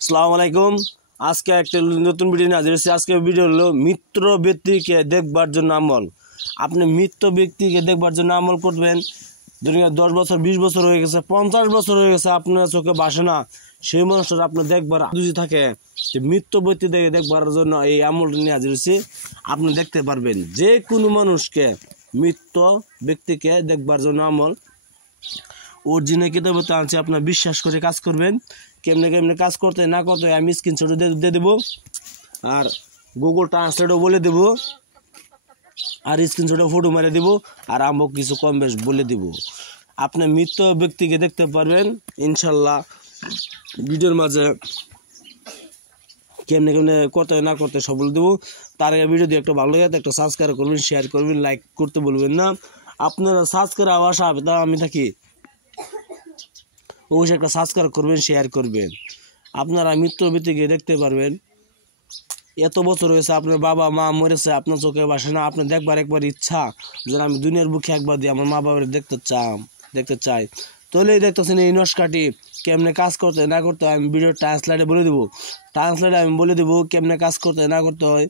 আসসালামু আলাইকুম। আজকে একটা নতুন ভিডিও নিয়ে হাজির হয়েছি। আজকে ভিডিও হলো মৃত ব্যক্তিকে দেখবার জন্য আমল। আপনি মৃত ব্যক্তিকে দেখবার জন্য আমল করবেন। দুনিয়া 10 বছর 20 বছর হয়ে গেছে, 50 বছর হয়ে গেছে, আপনার চোখে ভাসে না, সেই মানুষটা আপনার দেখবার যদি থাকে, মৃত ব্যক্তি দেখবার জন্য এই আমলটা নিয়ে হাজির হয়েছি। আপনি দেখতে পারবেন যে কোনো মানুষকে, মৃত ব্যক্তিকে দেখবার জন্য আমল। অরিজিনাল কিতাবে তো আনছি, আপনার বিশ্বাস করে কাজ করবেন। কেমনে কেমনে কাজ করতে না করতে আমি স্ক্রিনশট দিয়ে দেবো, আর গুগল ট্রান্সলেটও বলে দেবো, আর স্ক্রিনশটে ফটো মেরে দেবো, আর আমও কিছু কম বেশ বলে দেবো। আপনি মৃত ব্যক্তিকে দেখতে পারবেন ইনশাল্লাহ। ভিডিওর মাঝে কেমনে কেমনে করতে না করতে সব বলে দেবো। তার আগে ভিডিও দিয়ে একটা ভালো লাগে একটা সাবস্ক্রাইব করবেন, শেয়ার করবেন, লাইক করতে বলবেন না। আপনারা সাবস্ক্রাইব আসা তা আমি থাকি, অবশ্যই একটা সাবস্ক্রাইব করবেন, শেয়ার করবেন। আপনারা মৃত্যু ব্যক্তিকে দেখতে পারবেন। এত বছর হয়েছে, আপনার বাবা মা মরেছে, আপনার চোখে ভাসে না, আপনি দেখবার একবার ইচ্ছা যে আমি দুনিয়ার বুকে একবার দিয়ে আমার মা বাবার দেখতে চাই। তাহলেই দেখতেছেন এই নস্কাটি কেমনে কাজ করতে না করতে হয়। আমি ভিডিও ট্রান্সলেটে বলে দেবো, আমি বলে দেবো কেমনে কাজ করতে না করতে হয়,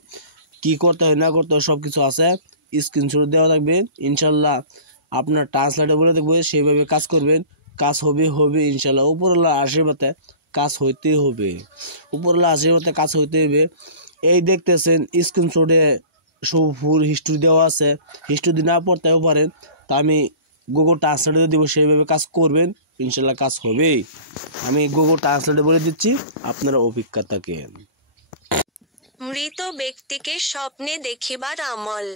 কী করতে হয় না করতে হয়, সব কিছু আছে। স্ক্রিনশট দেওয়া থাকবে ইনশাল্লাহ। আপনার ট্রান্সলেটে বলে দেবো, সেইভাবে কাজ করবেন, কাজ হবে ইনশাল্লাহ। উপরওয়ালা আশীর্বাদে কাজ হইতেই হবে, উপরওয়ালা আশীর্বাদে কাজ হইতে হবে। এই দেখতেছেন স্ক্রিনশটে সব ফুল হিস্ট্রি দেওয়া আছে, হিস্ট্রি না পড়তেও পারেন, তা আমি গুগল ট্রান্সলেটে দিব, সেইভাবে কাজ করবেন ইনশাল্লাহ, কাজ হবেই। আমি গুগল ট্রান্সলেটে বলে দিচ্ছি, আপনারা অপেক্ষা থাকেন। মৃত ব্যক্তিকে স্বপ্নে দেখিবার আমল।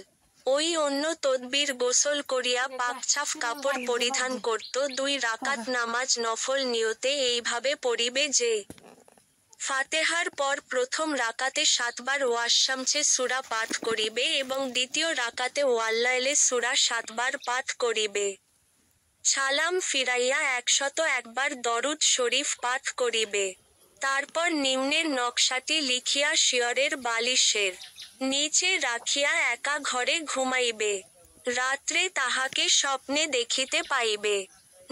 ওই অন্য তদবির গোসল করিয়া পাকছাফ কাপড় পরিধান করত, 2 রাকাত নামাজ নফল নিয়তে এইভাবে পড়িবে যে: ফাতেহার পর প্রথম রাকাতে 7 বার ওয়াসসামছে সূরা পাঠ করিবে এবং দ্বিতীয় রাকাতে ওয়াল্লাইলে সূরা 7 বার পাঠ করিবে। সালাম ফিরাইয়া 101 বার দরুদ শরীফ পাঠ করিবে। তারপর নিম্নের নকশাটি লিখিয়া শিয়রের বালিশের নিচে রাখিয়া একা ঘরে ঘুমাইবে। রাত্রে তাহাকে স্বপ্নে দেখিতে পাইবে।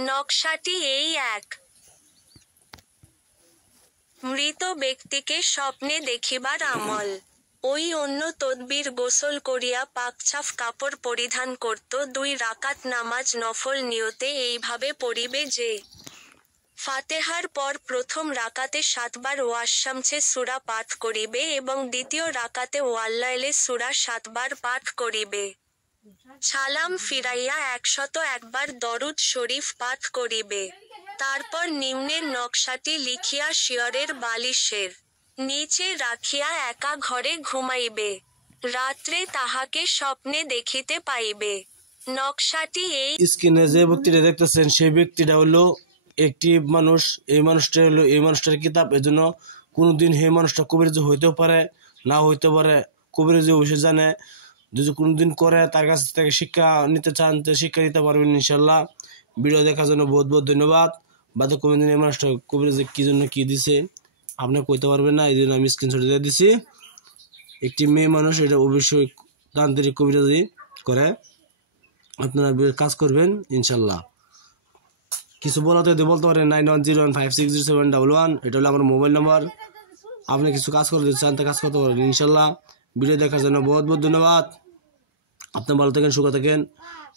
নকশাটি এই এক। মৃত ব্যক্তিকে স্বপ্নে দেখিবার আমল। ওই অন্য তদবির গোসল করিয়া পাকছাফ কাপড় পরিধান করত, 2 রাকাত নামাজ নফল নিয়তে এইভাবে পড়িবে যে: ফাতেহার পর প্রথম রাকাতে 7 বার ওয়াসসামছে সূরা পাঠ করিবে এবং দ্বিতীয় রাকাতে ওয়াল্লাইলে সূরা 7 বার পাঠ করিবে। সালাম ফিরাইয়া 101 বার দরুদ শরীফ পাঠ করিবে। তারপর নিম্নের নকশাটি লিখিয়া শিয়রের বালিশের নিচে রাখিয়া একা ঘরে ঘুমাইবে। রাত্রে তাহাকে স্বপ্নে দেখিতে পাইবে। নকশাটি এই। স্ক্রিনে যে ব্যক্তিটা দেখতেছেন সেই ব্যক্তিটা হলো একটি মানুষ। এই মানুষটা হলো এই মানুষটার কিতাব, এজন্য কোনোদিন সেই মানুষটা কবিরাজি হইতেও পারে, না হইতে পারে। কবিরাজি অবশ্যই জানে, যদি কোনোদিন করে তার কাছ থেকে শিক্ষা নিতে চান তো শিক্ষা নিতে পারবেন ইনশাল্লাহ। ভিডিও দেখার জন্য বহুত বহুত ধন্যবাদ। বাদে কোনোদিন এই মানুষটা কবিরাজি কী জন্য কী দিছে আপনি কইতে পারবেন না, এই জন্য আমি স্ক্রিনশট দিয়ে দিছি। একটি মেয়ে মানুষ, এটা অবশ্যই তান্ত্রিক কবিরাজি করে। আপনারা কাজ করবেন ইনশাল্লাহ। কিছু বলাতে বলতে পারেন 9101560711, এটা হলো আমার মোবাইল নাম্বার। আপনি কিছু কাজ করতে চান তা কাজ করতে পারেন ইনশাল্লাহ। ভিডিও দেখার জন্য বহুত বহুত ধন্যবাদ। আপনি ভালো থাকেন, সুখে থাকেন।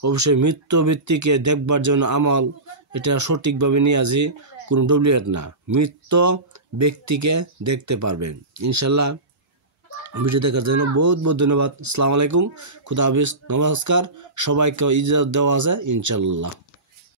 অবশ্যই মৃত ব্যক্তিকে দেখবার জন্য আমল, এটা সঠিকভাবে নিয়ে আসি, কোনো ডুপ্লিকেট না। মৃত ব্যক্তিকে দেখতে পারবেন ইনশাল্লাহ। ভিডিও দেখার জন্য বহুত বহুত ধন্যবাদ। আসসালামু আলাইকুম, খুদা হাফেজ, নমস্কার। সবাইকে ইজাজত দেওয়া আছে ইনশাল্লাহ।